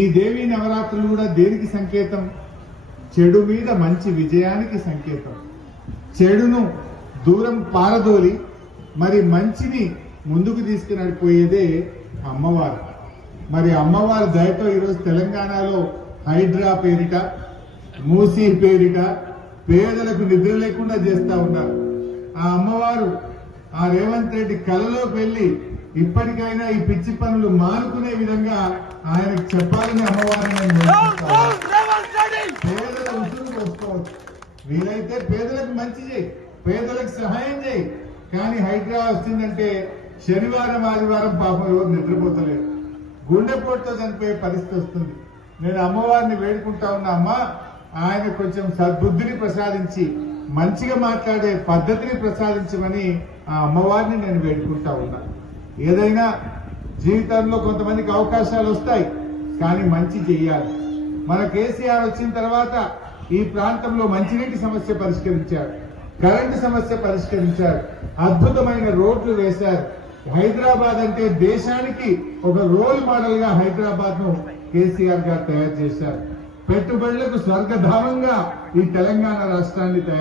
ఈ దేవీ నవరాత్రులు కూడా దేనికి సంకేతం? చెడు మీద మంచి విజయానికి సంకేతం. చెడును దూరం పారదోలి మరి మంచిని ముందుకు తీసుకునడిపోయేదే అమ్మవారు. మరి అమ్మవారి దయతో ఈరోజు తెలంగాణలో హైడ్రా పేరిట, మూసీ పేరిట పేదలకు నిద్ర లేకుండా చేస్తా ఉన్నారు. ఆ అమ్మవారు ఆ రేవంత్ రెడ్డి కలలోకి వెళ్లి ఇప్పటికైనా ఈ పిచ్చి పనులు మానుకునే విధంగా ఆయనకు చెప్పాలని అమ్మవారిని పేదల ఉసురు పోసుకోవచ్చు. వీలైతే పేదలకు మంచి చేయి, పేదలకు సహాయం చేయి. కానీ హైడ్రా వచ్చిందంటే శనివారం ఆదివారం పాపం ఎవరు నిద్రపోతలేరు, గుండెపోటుతో చనిపోయే పరిస్థితి వస్తుంది. నేను అమ్మవారిని వేడుకుంటా ఉన్నా, అమ్మా ఆయన కొంచెం సద్బుద్ధిని ప్రసాదించి మంచిగా మాట్లాడే పద్ధతిని ప్రసాదించమని ఆ అమ్మవారిని నేను వేడుకుంటా ఉన్నా. ఏదైనా జీవితంలో కొంతమందికి అవకాశాలు వస్తాయి, కానీ మంచి చెయ్యాలి. మన కేసీఆర్ వచ్చిన తర్వాత ఈ ప్రాంతంలో మంచినీటి సమస్య పరిష్కరించారు, కరెంటు సమస్య పరిష్కరించారు, అద్భుతమైన రోడ్లు వేశారు. హైదరాబాద్ అంటే దేశానికి ఒక రోల్ మోడల్ గా హైదరాబాద్ ను కేసీఆర్ గారు తయారు చేశారు. పెట్టుబడులకు స్వర్గధామంగా ఈ తెలంగాణ రాష్ట్రాన్ని తయారు